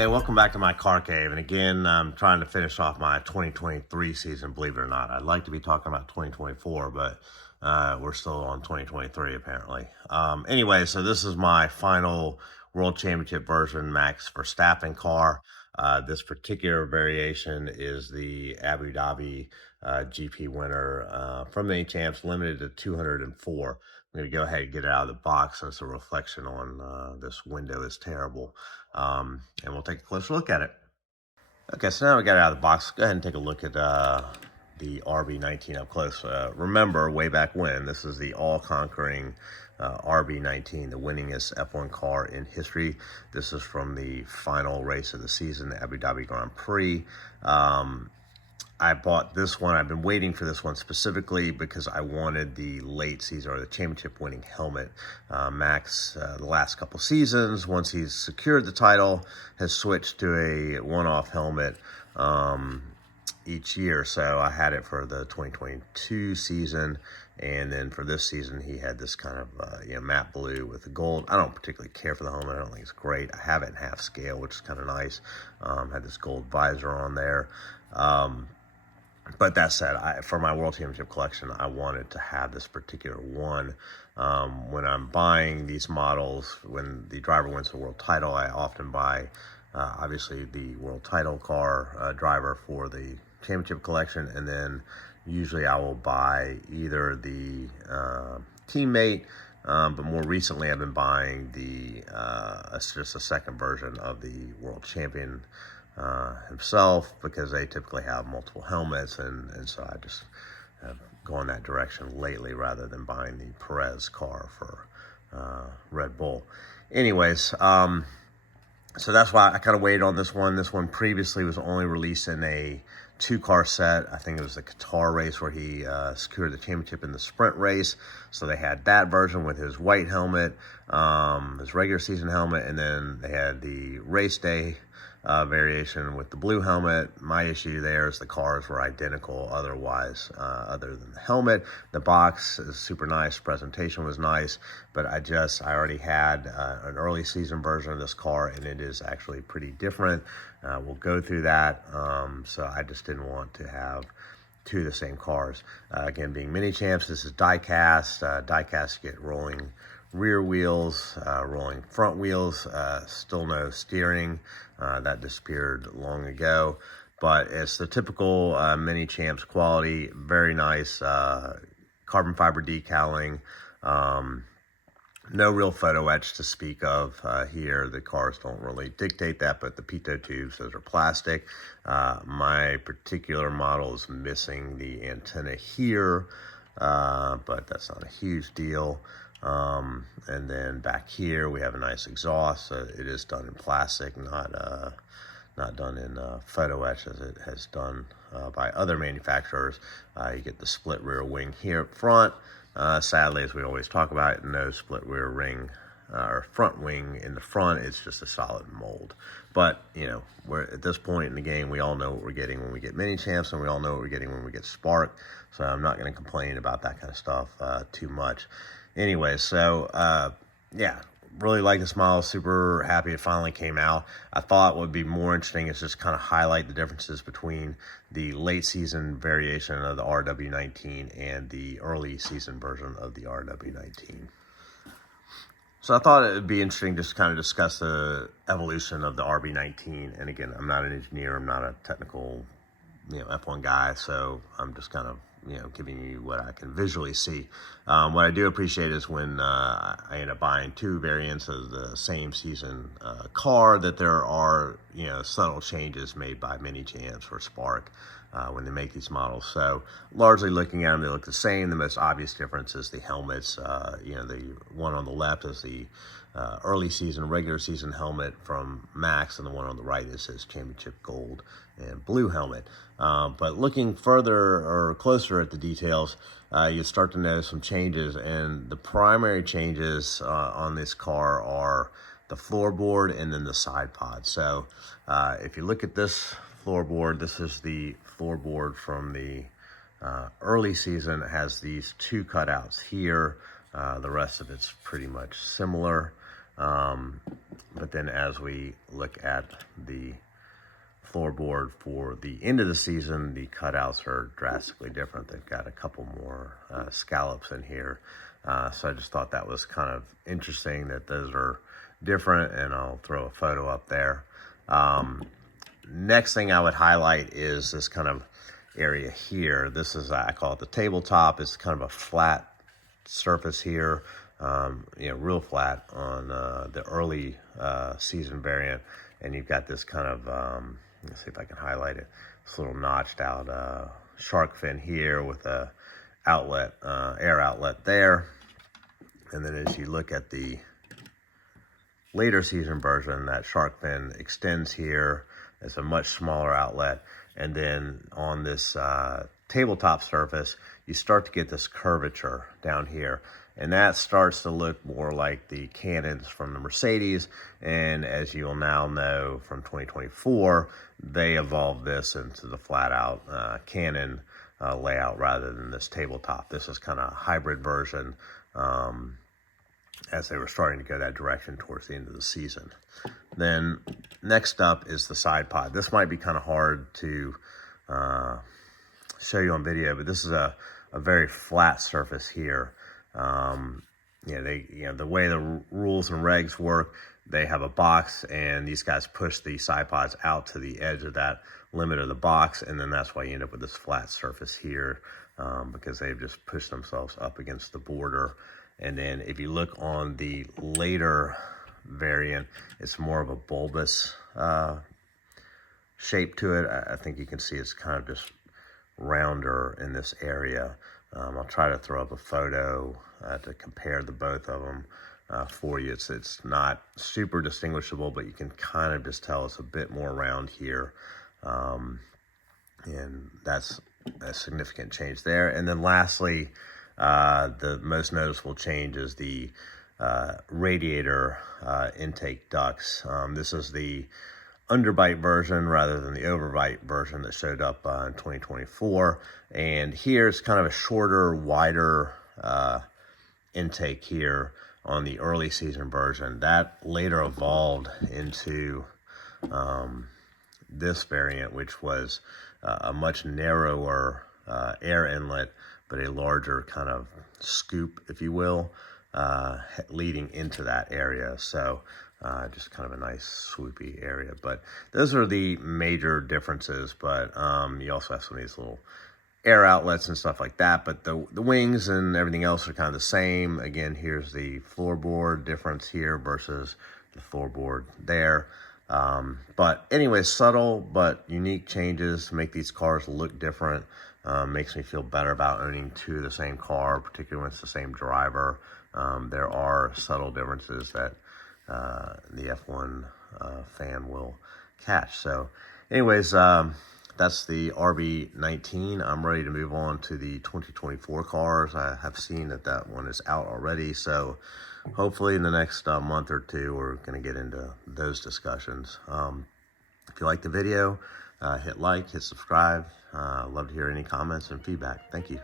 Okay, welcome back to my car cave. And again, I'm trying to finish off my 2023 season, believe it or not. I'd like to be talking about 2024, but we're still on 2023 apparently. Anyway, so this is my final World Championship version Max Verstappen car. This particular variation is the Abu Dhabi GP winner from the Minichamps, limited to 204. I'm going to go ahead and get it out of the box since the reflection on this window is terrible. And we'll take a closer look at it. Okay, so now we got it out of the box. Go ahead and take a look at the RB19 up close. Remember, way back when, this is the all-conquering RB19, the winningest F1 car in history. This is from the final race of the season, the Abu Dhabi Grand Prix. I bought this one. I've been waiting for this one specifically because I wanted the late season or the championship winning helmet. Max, the last couple seasons, once he's secured the title, has switched to a one-off helmet each year. So I had it for the 2022 season, and then for this season he had this kind of matte blue with the gold. I don't particularly care for the helmet. I don't think it's great. I have it in half scale, which is kind of nice. Had this gold visor on there. But that said, for my World Championship collection, I wanted to have this particular one. When I'm buying these models, when the driver wins the world title, I often buy, obviously, the world title car driver for the championship collection, and then usually I will buy either the teammate, but more recently I've been buying just a second version of the world champion himself, because they typically have multiple helmets, and so I just have gone that direction lately rather than buying the Perez car for Red Bull. Anyways, so that's why I kind of waited on this one. This one previously was only released in a two-car set. I think it was the Qatar race where he secured the championship in the sprint race. So they had that version with his white helmet, his regular season helmet, and then they had the race day variation with the blue helmet. My issue there is the cars were identical otherwise, other than the helmet. The box is super nice, presentation was nice, but I already had an early season version of this car, and it is actually pretty different. We'll go through that, so I just didn't want to have two of the same cars. Again, being Minichamps, this is die-cast. Die-cast get rolling rear wheels, rolling front wheels, still no steering. That disappeared long ago, but it's the typical Minichamps quality. Very nice carbon fiber decaling. No real photo etch to speak of here. The cars don't really dictate that, but the pitot tubes, those are plastic. My particular model is missing the antenna here, but that's not a huge deal. And then back here we have a nice exhaust. It is done in plastic, not done in photo etch as it has done by other manufacturers. You get the split rear wing here up front. Sadly, as we always talk about, no split rear ring or front wing in the front. It's just a solid mold. But we're at this point in the game, we all know what we're getting when we get Minichamps, and we all know what we're getting when we get Spark. So I'm not going to complain about that kind of stuff too much. Anyway, so yeah, really like this model. Super happy it finally came out. I thought what would be more interesting is just kind of highlight the differences between the late season variation of the RW19 and the early season version of the RW19. So I thought it would be interesting just to kind of discuss the evolution of the RB19. And again, I'm not an engineer, I'm not a technical F1 guy, so I'm just kind of giving you what I can visually see. What I do appreciate is when I end up buying two variants of the same season car, that there are subtle changes made by Minichamps or Spark when they make these models. So largely looking at them, they look the same. The most obvious difference is the helmets. The one on the left is the early season, regular season helmet from Max, and the one on the right is his championship gold and blue helmet. But looking further or closer at the details, you start to notice some changes, and the primary changes on this car are the floorboard and then the side pod. So if you look at this floorboard, this is the floorboard from the early season. It has these two cutouts here. The rest of it's pretty much similar. But then as we look at the floorboard for the end of the season, the cutouts are drastically different. They've got a couple more scallops in here. So I just thought that was kind of interesting that those are different, and I'll throw a photo up there. Next thing I would highlight is this kind of area here. This is, I call it the tabletop. It's kind of a flat surface here, real flat on the early season variant. And you've got this kind of, let's see if I can highlight it, this little notched out shark fin here with a outlet, air outlet there. And then as you look at the later season version, that shark fin extends here. It's a much smaller outlet. And then on this tabletop surface, you start to get this curvature down here. And that starts to look more like the cannons from the Mercedes. And as you'll now know from 2024, they evolved this into the flat out cannon layout rather than this tabletop. This is kind of a hybrid version as they were starting to go that direction towards the end of the season. Then next up is the side pod. This might be kind of hard to show you on video, but this is a very flat surface here. The way the rules and regs work, they have a box, and these guys push the side pods out to the edge of that limit of the box, and then that's why you end up with this flat surface here, because they've just pushed themselves up against the border. And then if you look on the later variant, it's more of a bulbous shape to it. I think you can see it's kind of just rounder in this area. I'll try to throw up a photo to compare the both of them for you. It's not super distinguishable, but you can kind of just tell it's a bit more round here. And that's a significant change there. And then lastly, the most noticeable change is the radiator intake ducts. This is the underbite version rather than the overbite version that showed up in 2024. And here's kind of a shorter, wider intake here on the early season version. That later evolved into this variant, which was a much narrower air inlet, but a larger kind of scoop, if you will, leading into that area. So just kind of a nice swoopy area. But those are the major differences. But you also have some of these little air outlets and stuff like that. But the wings and everything else are kind of the same. Again, here's the floorboard difference here versus the floorboard there. But anyway, subtle but unique changes to make these cars look different. Makes me feel better about owning two of the same car, particularly when it's the same driver. There are subtle differences that the F1 fan will catch. So anyways, that's the RB19. I'm ready to move on to the 2024 cars. I have seen that one is out already. So hopefully in the next month or two, we're going to get into those discussions. If you like the video, hit like, hit subscribe. Love to hear any comments and feedback. Thank you.